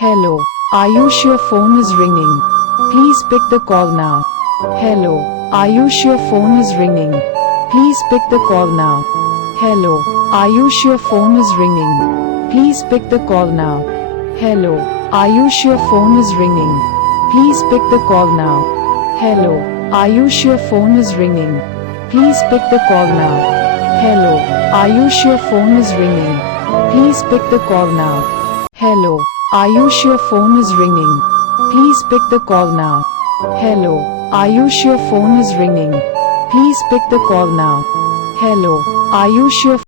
Hello, Ayush, your phone is ringing. Please pick the call now. Hello, Ayush, your phone is ringing. Please pick the call now. Hello, Ayush, your phone is ringing. Please pick the call now. Hello, Ayush, your phone is ringing. Please pick the call now. Hello, Ayush, your phone is ringing. Please pick the call now. Hello, Ayush, your phone is ringing. Please pick the call now. Hello, Ayush, your phone is ringing. Please pick the call now. Hello, Ayush, your phone is ringing. Please pick the call now. Hello, Ayush, your